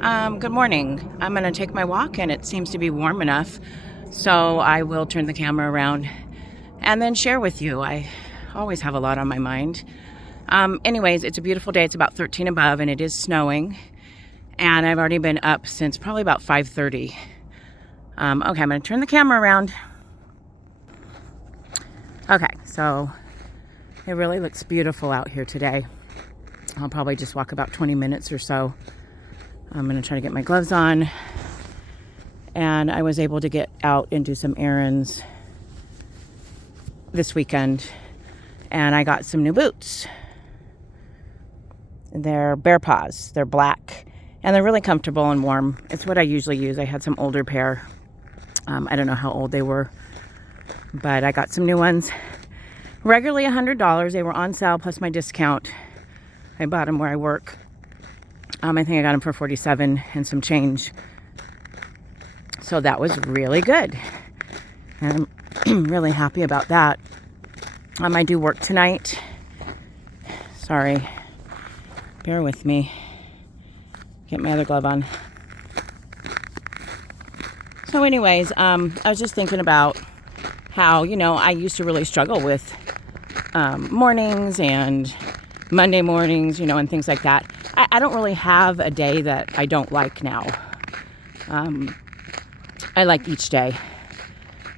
Good morning. I'm going to take my walk, and it seems to be warm enough, so I will turn the camera around and then share with you. I always have a lot on my mind. Anyways, it's a beautiful day. It's about 13 above, and it is snowing, and I've already been up since probably about 5:30. Okay, I'm going to turn the camera around. Okay, so it really looks beautiful out here today. I'll probably just walk about 20 minutes or so. I'm going to try to get my gloves on. And I was able to get out and do some errands this weekend. And I got some new boots. They're Bear Paws. They're black. And they're really comfortable and warm. It's what I usually use. I had some older pair. I don't know how old they were. But I got some new ones. Regularly $100. They were on sale plus my discount. I bought them where I work. I think I got them for $47 and some change. So that was really good. And I'm really happy about that. I do work tonight. Sorry. Bear with me. Get my other glove on. So anyways, I was just thinking about how, I used to really struggle with mornings and Monday mornings, and things like that. I don't really have a day that I don't like now. I like each day,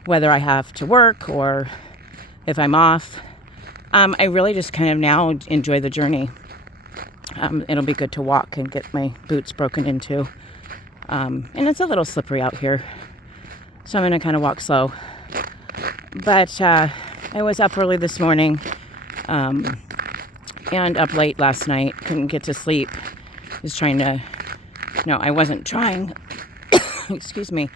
whether I have to work or if I'm off. I really just kind of now enjoy the journey. It'll be good to walk and get my boots broken into. And it's a little slippery out here, so I'm going to kind of walk slow. But I was up early this morning. And up late last night, couldn't get to sleep. I wasn't trying. Excuse me.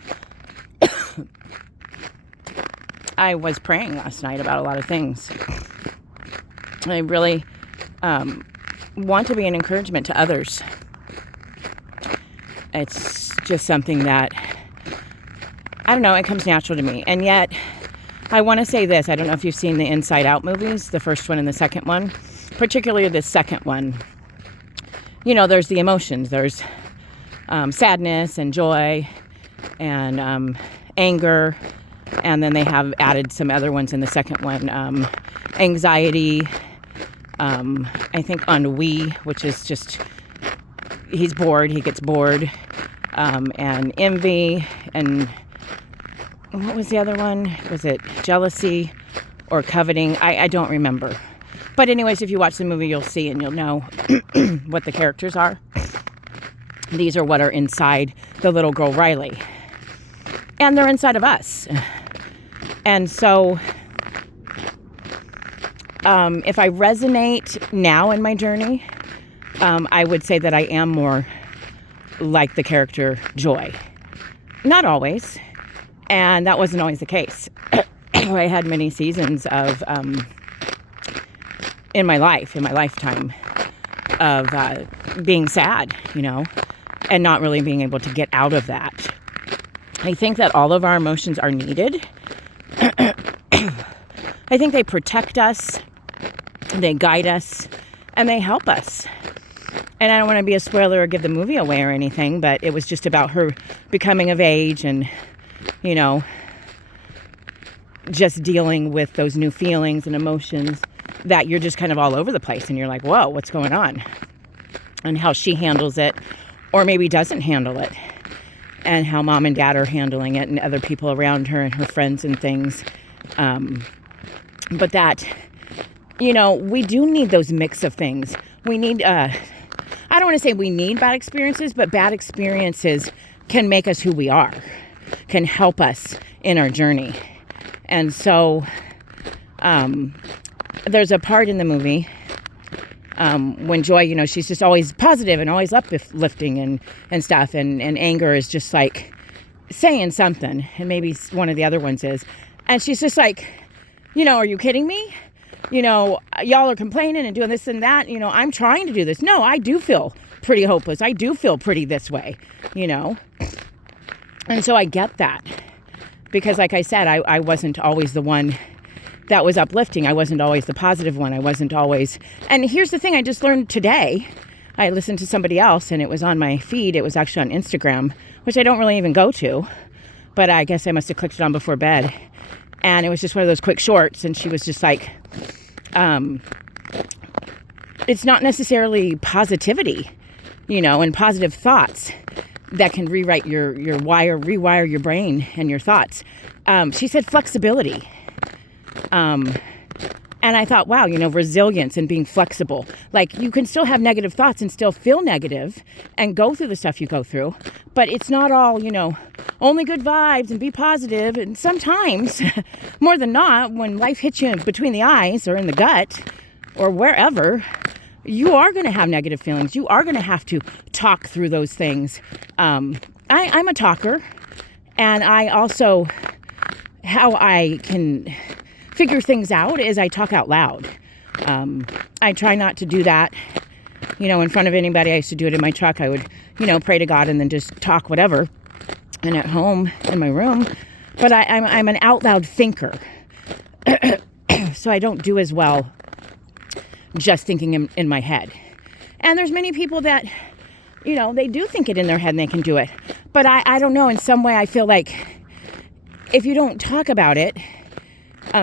I was praying last night about a lot of things. I really want to be an encouragement to others. It's just something that, I don't know, it comes natural to me. And yet, I want to say this. I don't know if you've seen the Inside Out movies, the first one and the second one. Particularly the second one. There's the emotions. There's sadness and joy and anger. And then they have added some other ones in the second one. Anxiety. I think ennui, which is just, he's bored. He gets bored. And envy. And what was the other one? Was it jealousy or coveting? I don't remember. But anyways, if you watch the movie, you'll see and you'll know what the characters are. These are what are inside the little girl, Riley. And they're inside of us. And so, if I resonate now in my journey, I would say that I am more like the character Joy. Not always. And that wasn't always the case. I had many seasons of... in my lifetime of being sad, and not really being able to get out of that. I think that all of our emotions are needed. I think they protect us, they guide us, and they help us. And I don't want to be a spoiler or give the movie away or anything, but it was just about her becoming of age and, just dealing with those new feelings and emotions that you're just kind of all over the place and you're like, whoa, what's going on? And how she handles it or maybe doesn't handle it. And how mom and dad are handling it and other people around her and her friends and things. But that, we do need those mix of things. We need, I don't want to say we need bad experiences, but bad experiences can make us who we are, can help us in our journey. And so, there's a part in the movie when Joy, she's just always positive and always uplifting and stuff. And anger is just like saying something. And maybe one of the other ones is. And she's just like, are you kidding me? Y'all are complaining and doing this and that. I'm trying to do this. No, I do feel pretty hopeless. I do feel pretty this way, And so I get that. Because like I said, I wasn't always the one that was uplifting. I wasn't always the positive one. I wasn't always... And here's the thing I just learned today. I listened to somebody else, and it was on my feed. It was actually on Instagram, which I don't really even go to, but I guess I must have clicked it on before bed. And it was just one of those quick shorts, and she was just like, it's not necessarily positivity, and positive thoughts that can rewire your brain and your thoughts. She said flexibility. And I thought, wow, resilience and being flexible. Like, you can still have negative thoughts and still feel negative and go through the stuff you go through. But it's not all, only good vibes and be positive. And sometimes, more than not, when life hits you between the eyes or in the gut or wherever, you are going to have negative feelings. You are going to have to talk through those things. I'm a talker. And I also, how I can figure things out is I talk out loud. I try not to do that, in front of anybody. I used to do it in my truck. I would, pray to God and then just talk whatever. And at home in my room. But I'm an out loud thinker. So I don't do as well just thinking in my head. And there's many people that, they do think it in their head and they can do it. But I don't know. In some way, I feel like if you don't talk about it,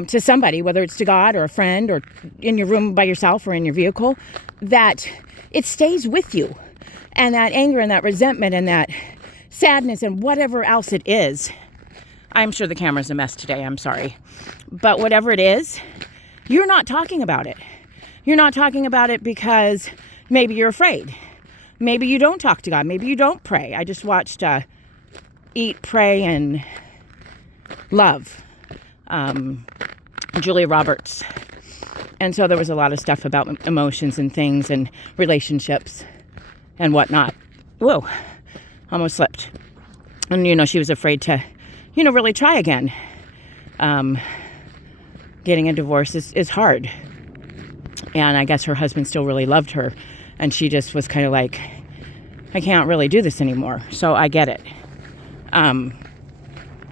to somebody, whether it's to God or a friend or in your room by yourself or in your vehicle, that it stays with you. And that anger and that resentment and that sadness and whatever else it is. I'm sure the camera's a mess today. I'm sorry. But whatever it is, you're not talking about it. You're not talking about it because maybe you're afraid. Maybe you don't talk to God. Maybe you don't pray. I just watched Eat, Pray, and Love. Julia Roberts. And so there was a lot of stuff about emotions and things and relationships and whatnot. Whoa, almost slipped. And, she was afraid to, really try again. Getting a divorce is hard. And I guess her husband still really loved her. And she just was kind of like, I can't really do this anymore. So I get it.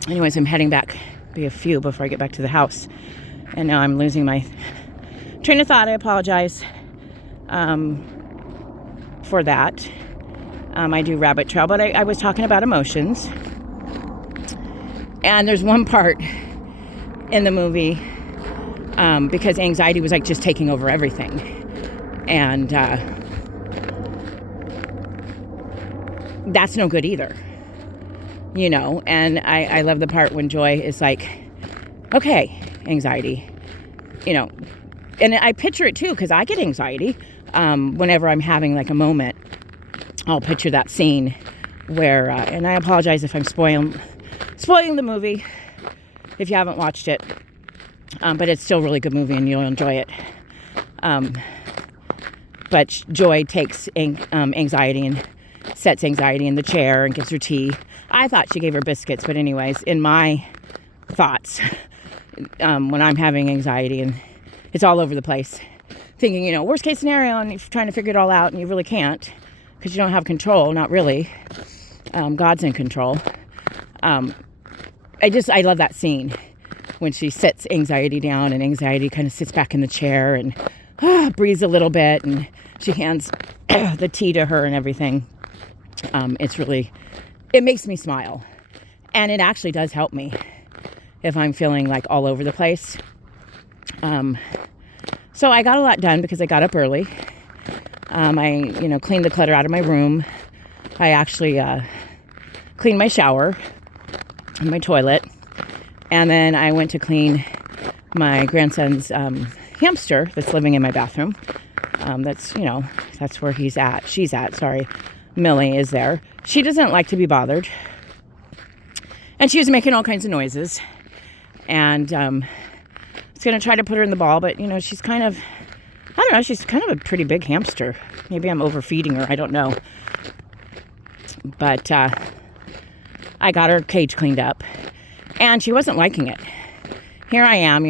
Anyways, I'm heading back. Be a few before I get back to the house. And now I'm losing my train of thought. I apologize for that. I do rabbit trail, but I was talking about emotions. And there's one part in the movie because anxiety was like just taking over everything. And that's no good either. And I love the part when Joy is like, okay, anxiety, and I picture it too, because I get anxiety whenever I'm having like a moment. I'll picture that scene where, and I apologize if I'm spoiling the movie if you haven't watched it, but it's still a really good movie and you'll enjoy it. But Joy takes anxiety and sets anxiety in the chair and gives her tea. I thought she gave her biscuits, but anyways, in my thoughts, when I'm having anxiety and it's all over the place, thinking, worst case scenario, and you're trying to figure it all out, and you really can't because you don't have control. Not really. God's in control. I love that scene when she sets anxiety down and anxiety kind of sits back in the chair and breathes a little bit, and she hands the tea to her and everything. It makes me smile, and it actually does help me if I'm feeling like all over the place. So I got a lot done because I got up early. I cleaned the clutter out of my room. I actually cleaned my shower and my toilet, and then I went to clean my grandson's hamster that's living in my bathroom. That's where she's at, sorry. Millie is there. She doesn't like to be bothered. And she was making all kinds of noises. And I was going to try to put her in the ball, but, she's kind of, she's kind of a pretty big hamster. Maybe I'm overfeeding her, I don't know. But I got her cage cleaned up. And she wasn't liking it. Here I am,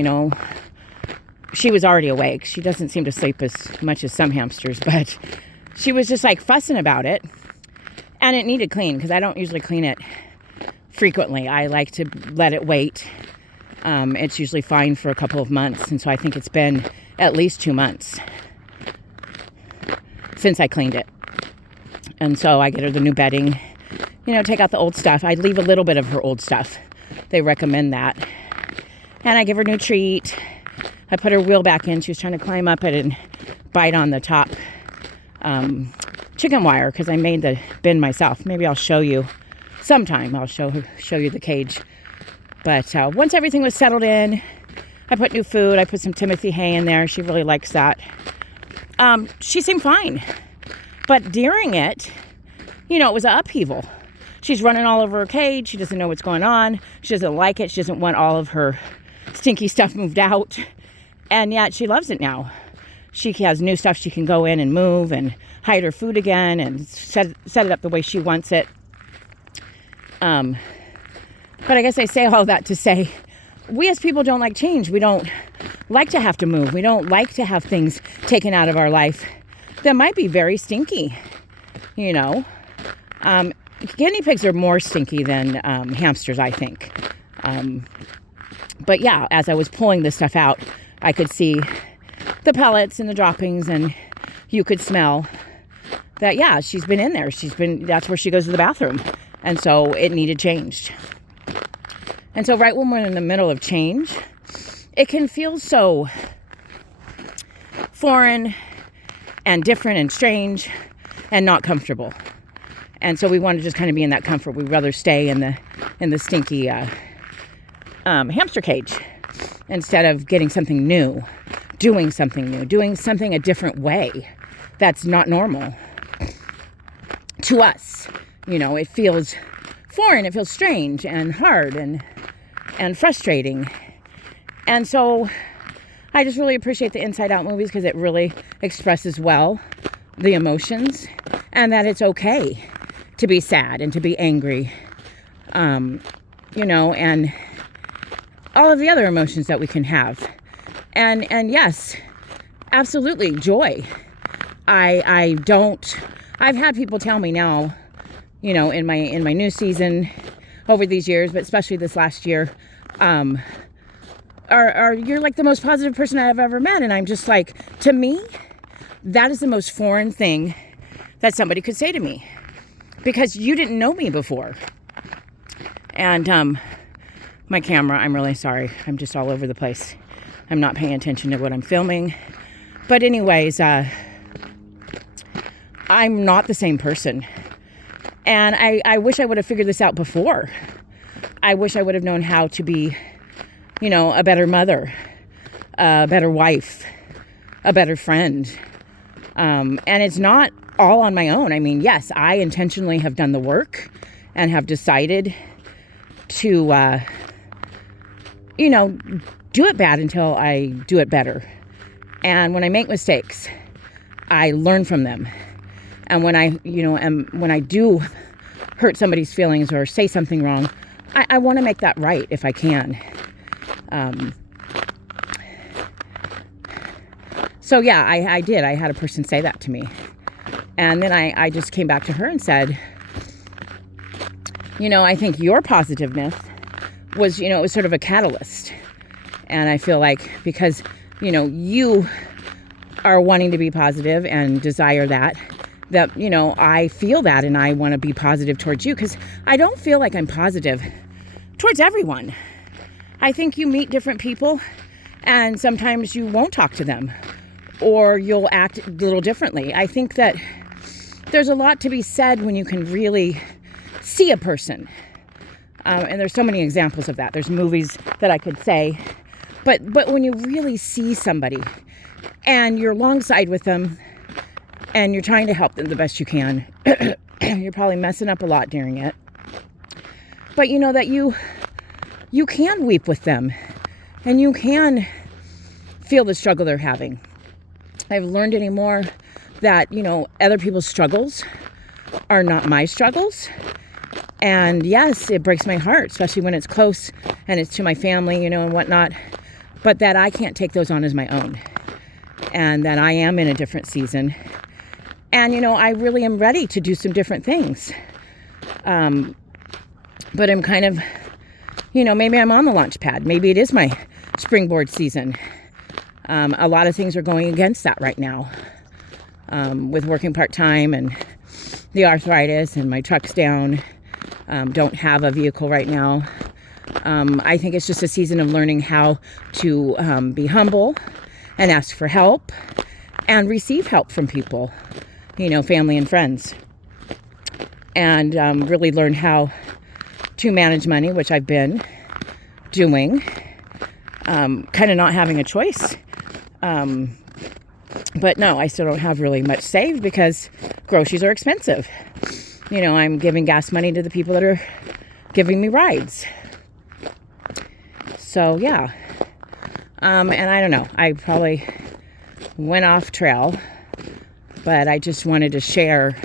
she was already awake. She doesn't seem to sleep as much as some hamsters, but she was just like fussing about it. And it needed clean because I don't usually clean it frequently. I like to let it wait. It's usually fine for a couple of months. And so I think it's been at least 2 months since I cleaned it. And so I get her the new bedding, take out the old stuff. I leave a little bit of her old stuff. They recommend that. And I give her a new treat. I put her wheel back in. She was trying to climb up it and bite on the top chicken wire because I made the bin myself. Maybe I'll show you sometime. I'll show you the cage. But once everything was settled in, I put new food. I put some Timothy hay in there. She really likes that. She seemed fine. But during it, it was an upheaval. She's running all over her cage. She doesn't know what's going on. She doesn't like it. She doesn't want all of her stinky stuff moved out. And yet she loves it now. She has new stuff she can go in and move and hide her food again and set it up the way she wants it. But I guess I say all that to say, we as people don't like change. We don't like to have to move. We don't like to have things taken out of our life that might be very stinky, Guinea pigs are more stinky than hamsters, I think. But yeah, as I was pulling this stuff out, I could see the pellets and the droppings, and you could smell that, yeah, she's been in there. That's where she goes to the bathroom. And so it needed changed. And so right when we're in the middle of change, it can feel so foreign and different and strange and not comfortable. And so we want to just kind of be in that comfort. We'd rather stay in the stinky hamster cage instead of getting something new, doing something new, doing something a different way that's not normal to us. It feels foreign, it feels strange and hard and frustrating. And so I just really appreciate the Inside Out movies because it really expresses well the emotions and that it's okay to be sad and to be angry, and all of the other emotions that we can have. And yes, absolutely, joy. I've had people tell me now, in my new season over these years, but especially this last year, you're like the most positive person I've ever met. And I'm just like, to me, that is the most foreign thing that somebody could say to me because you didn't know me before. And my camera, I'm really sorry. I'm just all over the place. I'm not paying attention to what I'm filming. But anyways, I'm not the same person. And I wish I would have figured this out before. I wish I would have known how to be, a better mother, a better wife, a better friend. And it's not all on my own. I mean, yes, I intentionally have done the work and have decided to, do it bad until I do it better. And when I make mistakes, I learn from them. And when I do hurt somebody's feelings or say something wrong, I want to make that right if I can. So yeah, I did. I had a person say that to me. And then I just came back to her and said, I think your positiveness was, it was sort of a catalyst. And I feel like because, you are wanting to be positive and desire that, I feel that and I want to be positive towards you because I don't feel like I'm positive towards everyone. I think you meet different people and sometimes you won't talk to them or you'll act a little differently. I think that there's a lot to be said when you can really see a person. And there's so many examples of that. There's movies that I could say. But when you really see somebody and you're alongside with them and you're trying to help them the best you can, you're probably messing up a lot during it. But that you can weep with them and you can feel the struggle they're having. I've learned anymore that, other people's struggles are not my struggles. And yes, it breaks my heart, especially when it's close and it's to my family, and whatnot. But that I can't take those on as my own. And that I am in a different season. And, I really am ready to do some different things. But I'm kind of, maybe I'm on the launch pad. Maybe it is my springboard season. A lot of things are going against that right now. With working part-time and the arthritis and my truck's down. Don't have a vehicle right now. I think it's just a season of learning how to be humble and ask for help and receive help from people, family and friends. And really learn how to manage money, which I've been doing. Kind of not having a choice. But no, I still don't have really much saved because groceries are expensive. I'm giving gas money to the people that are giving me rides. So, yeah. And I don't know. I probably went off trail, but I just wanted to share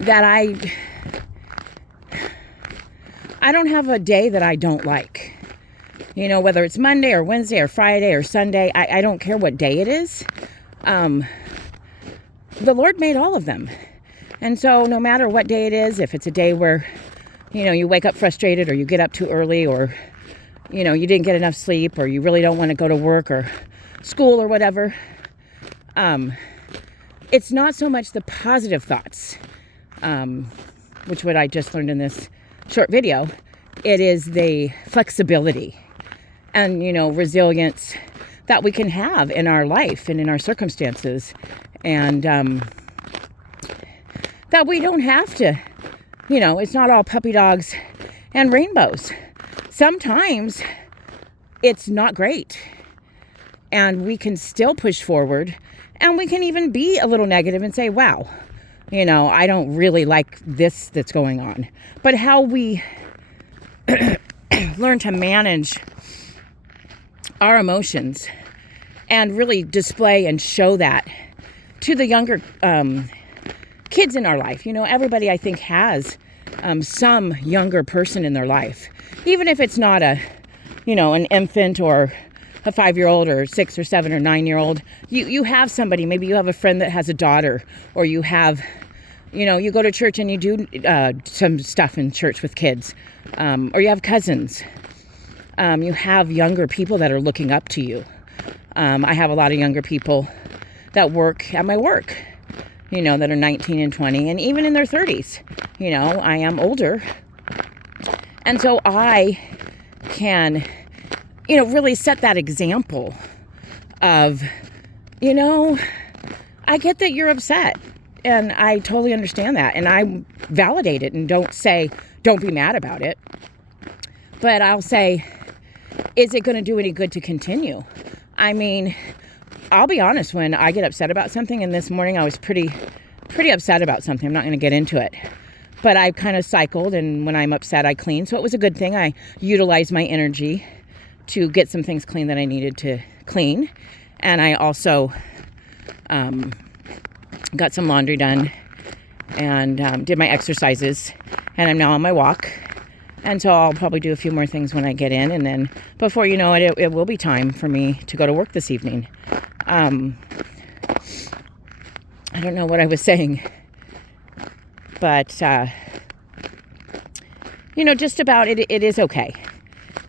that I don't have a day that I don't like. Whether it's Monday or Wednesday or Friday or Sunday, I don't care what day it is. The Lord made all of them. And so no matter what day it is, if it's a day where, you wake up frustrated or you get up too early or, you didn't get enough sleep or you really don't want to go to work or school or whatever, it's not so much the positive thoughts, which what I just learned in this short video. It is the flexibility and, resilience that we can have in our life and in our circumstances. And that we don't have to, it's not all puppy dogs and rainbows. Sometimes it's not great. And we can still push forward. And we can even be a little negative and say, wow, I don't really like this that's going on. But how we learn to manage our emotions and really display and show that to the younger kids in our life. Everybody I think has some younger person in their life, even if it's not an infant or a 5-year-old or 6 or 7 or 9-year-old. You have somebody. Maybe you have a friend that has a daughter, or you have, you go to church and you do some stuff in church with kids, or you have cousins. You have younger people that are looking up to you. I have a lot of younger people that work at my work, that are 19 and 20 and even in their 30s. I am older. And so I can, really set that example of, I get that you're upset and I totally understand that. And I validate it and don't be mad about it. But I'll say, is it going to do any good to continue? I mean, I'll be honest, when I get upset about something, and this morning I was pretty upset about something. I'm not going to get into it. But I kind of cycled, and when I'm upset, I clean. So it was a good thing. I utilized my energy to get some things clean that I needed to clean. And I also got some laundry done and did my exercises. And I'm now on my walk. And so I'll probably do a few more things when I get in. And then before you know it, it will be time for me to go to work this evening. I don't know what I was saying. But, just about it is okay.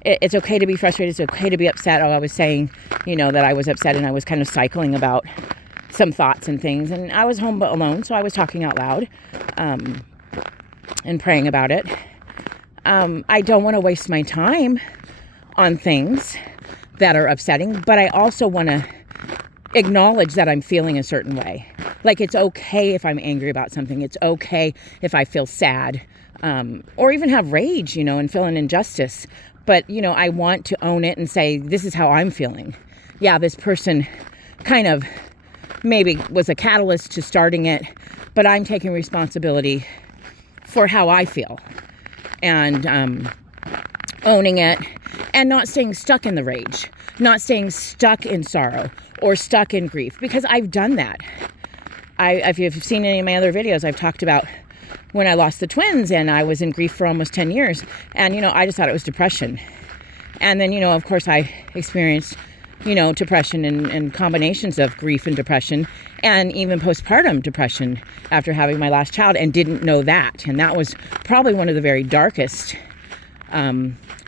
It's okay to be frustrated. It's okay to be upset. Oh, I was saying, that I was upset and I was kind of cycling about some thoughts and things. And I was home alone, so I was talking out loud and praying about it. I don't want to waste my time on things that are upsetting, but I also want to acknowledge that I'm feeling a certain way. Like, it's okay if I'm angry about something. It's okay if I feel sad, or even have rage, and feel an injustice. But, I want to own it and say, this is how I'm feeling. Yeah, this person kind of maybe was a catalyst to starting it, but I'm taking responsibility for how I feel. And owning it and not staying stuck in the rage, not staying stuck in sorrow or stuck in grief, because I've done that. If you've seen any of my other videos, I've talked about when I lost the twins and I was in grief for almost 10 years. And, I just thought it was depression. And then, of course, I experienced, depression and combinations of grief and depression and even postpartum depression after having my last child, and didn't know that. And that was probably one of the very darkest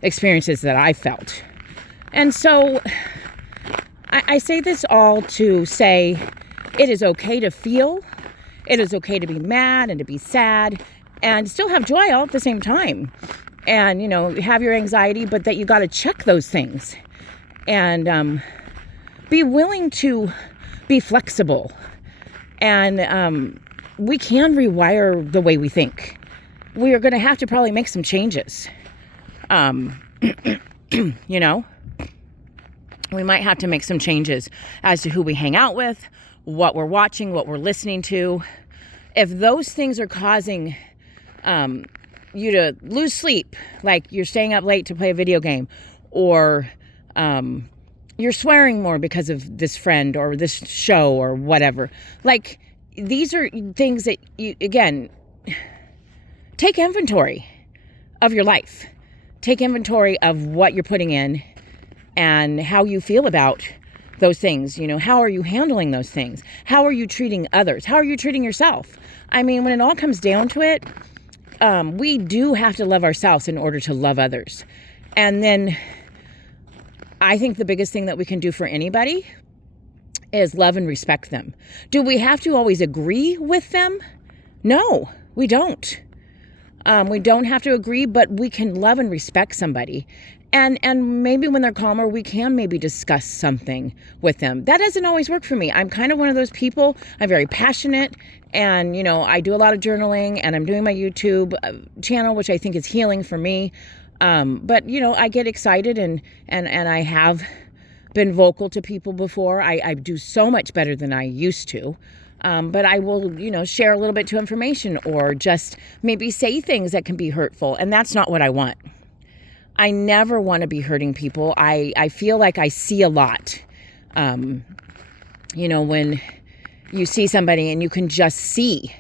experiences that I felt. And so I say this all to say It is okay to feel. It is okay to be mad and to be sad and still have joy all at the same time. And, you know, have your anxiety, but that you got to check those things and be willing to be flexible. And we can rewire the way we think. We are going to have to probably make some changes. You know, we might have to make some changes as to who we hang out with, what we're watching, what we're listening to. If those things are causing you to lose sleep, like you're staying up late to play a video game, or you're swearing more because of this friend or this show or whatever. Like, these are things that you, again, take inventory of your life. Take inventory of what you're putting in and how you feel about those things. You know, how are you handling those things? How are you treating others? How are you treating yourself? I mean, when it all comes down to it, we do have to love ourselves in order to love others. And then I think the biggest thing that we can do for anybody is love and respect them. Do we have to always agree with them? No, we don't. We don't have to agree, but we can love and respect somebody. And maybe when they're calmer, we can maybe discuss something with them. That doesn't always work for me. I'm kind of one of those people. I'm very passionate, and, you know, I do a lot of journaling, and I'm doing my YouTube channel, which I think is healing for me. But, you know, I get excited, and I have been vocal to people before. I do so much better than I used to. But I will, you know, share a little bit to information, or just maybe say things that can be hurtful. And that's not what I want. I never want to be hurting people. I feel like I see a lot. You know, when you see somebody and you can just see,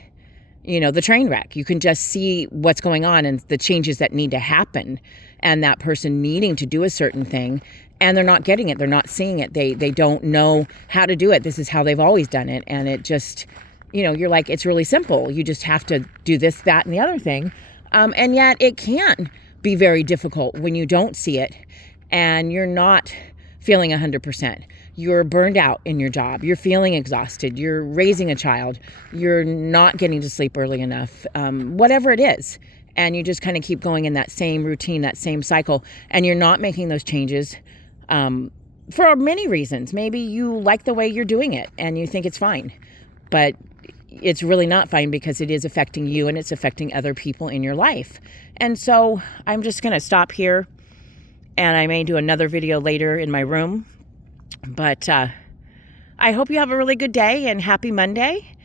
you know, the train wreck. You can just see what's going on and the changes that need to happen, and that person needing to do a certain thing, and they're not getting it. They're not seeing it. They don't know how to do it. This is how they've always done it. And it just, you know, you're like, it's really simple. You just have to do this, that, and the other thing. And yet it can be very difficult when you don't see it and you're not feeling 100%. You're burned out in your job. You're feeling exhausted. You're raising a child. You're not getting to sleep early enough. Whatever it is. And you just kind of keep going in that same routine, that same cycle, and you're not making those changes for many reasons. Maybe you like the way you're doing it and you think it's fine, but it's really not fine, because it is affecting you and it's affecting other people in your life. And so I'm just going to stop here, and I may do another video later in my room, but I hope you have a really good day and happy Monday,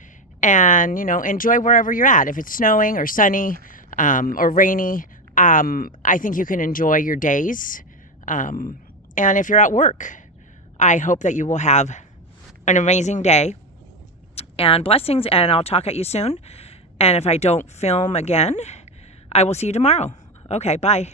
and, you know, enjoy wherever you're at. If it's snowing or sunny or rainy, I think you can enjoy your days. And if you're at work, I hope that you will have an amazing day, and blessings, and I'll talk at you soon. And if I don't film again, I will see you tomorrow. Okay, bye.